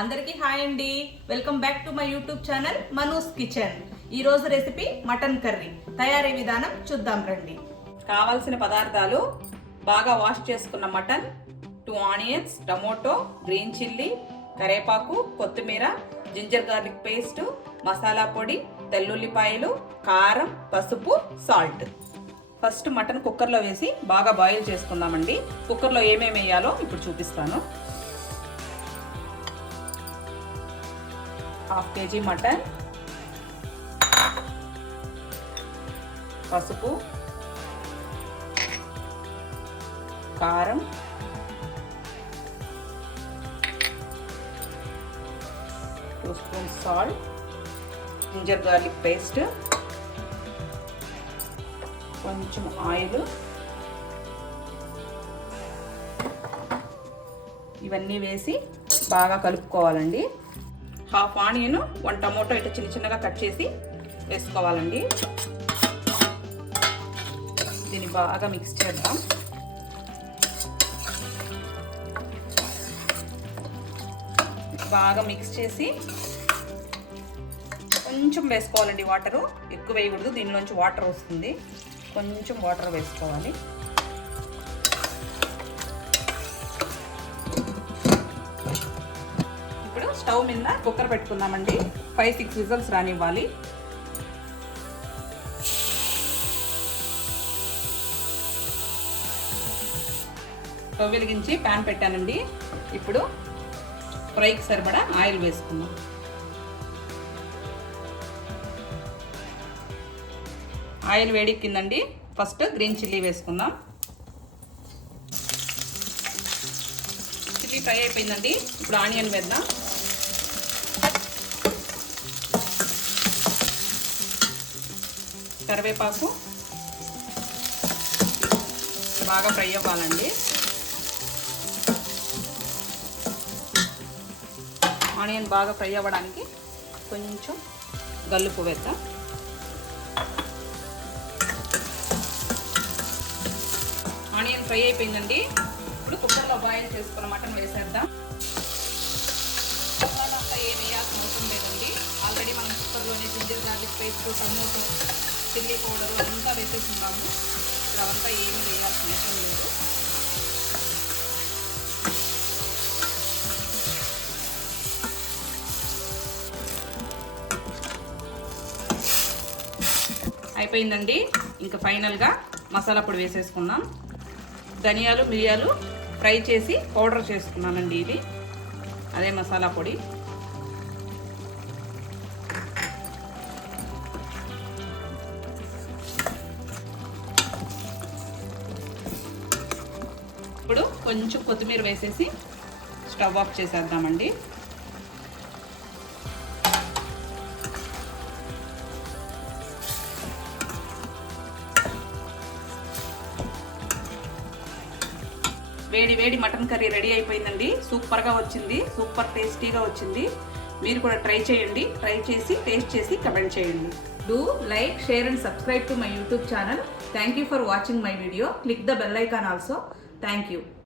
అందరికీ హాయ్ అండి. Welcome back to my YouTube channel మనూస్ kitchen. ఈ రోజు రెసిపీ మటన్ కర్రీ. తయారీ విధానం చూద్దాం రండి. కావాల్సిన పదార్థాలు: బాగా వాష్ చేసుకున్న mutton, 2 onions, tomato, green chilli, కరేపాకు, కొత్తిమీర, జింజర్ గార్లిక్ పేస్ట్, మసాలా పొడి, తెల్లుల్లిపాయలు, కారం, పసుపు, సాల్ట్. ఫస్ట్ మటన్ కుక్కర్లో వేసి బాగా బాయిల్ చేసుకుందామండి. కుక్కర్లో ఏమేమి వేయాలో ఇప్పుడు చూపిస్తాను. 1/2 kg మటన్, పసుపు, కారం, 2 spoons salt, ginger garlic paste, కొంచెం ఆయిల్, ఇవన్నీ వేసి బాగా కలుపుకోవాలండి. 1/2 ఆనియన్, 1 టమోటో ఇట్లా చిన్న చిన్నగా కట్ చేసి వేసుకోవాలండి. దీన్ని బాగా మిక్స్ చేద్దాం. బాగా మిక్స్ చేసి కొంచెం వేసుకోవాలండి వాటరు. ఎక్కువ వేయకూడదు, దీనిలోంచి వాటర్ వస్తుంది. కొంచెం వాటర్ వేసుకోవాలి. ఇప్పుడు స్టవ్ మీద కుక్కర్ పెట్టుకుందామండి. 5-6 విజిల్స్ రానివ్వాలి. స్టవ్ వెలిగించి ప్యాన్ పెట్టానండి. ఇప్పుడు ఫ్రైకి సరిపడా ఆయిల్ వేసుకుందాం. ఆయిల్ వేడెక్కిందండి. ఫస్ట్ గ్రీన్ చిల్లీ వేసుకుందాం. చిల్లీ ఫ్రై అయిపోయిందండి. ఇప్పుడు ఆనియన్ వేద్దాం. కరివేపాకు బాగా ఫ్రై అవ్వాలండి. ఆనియన్ బాగా ఫ్రై అవ్వడానికి కొంచెం గల్లుపు వేద్దాం. ఆనియన్ ఫ్రై అయిపోయిందండి. ఇప్పుడు కుక్కర్లో బాయిల్ చేసుకున్న మటన్ వేసేద్దాం. అంతా ఏం వేయాల్సిన అవసరం లేదండి. ఆల్రెడీ మనం కుక్కర్లోనే ginger garlic paste, tomato, chilli powder అంతా వేసేస్తున్నాము. ఇప్పుడు అవంతా ఏమీ వేయాల్సిన అవసరం లేదు. అయిపోయిందండి. ఇంకా ఫైనల్గా మసాలా పొడి వేసేసుకుందాం. ధనియాలు, మిరియాలు ఫ్రై చేసి పౌడర్ చేసుకున్నానండి. ఇది అదే మసాలా పొడి. ఇప్పుడు కొంచెం కొత్తిమీర వేసేసి స్టవ్ ఆఫ్ చేసేద్దామండి. వేడి వేడి మటన్ కర్రీ రెడీ అయిపోయిందండి. సూపర్గా వచ్చింది, సూపర్ టేస్టీగా వచ్చింది. మీరు కూడా ట్రై చేయండి. ట్రై చేసి టేస్ట్ చేసి కమెంట్ చేయండి. Do like, share and subscribe to my YouTube channel. Thank you for watching my video. Click the bell icon also. Thank you.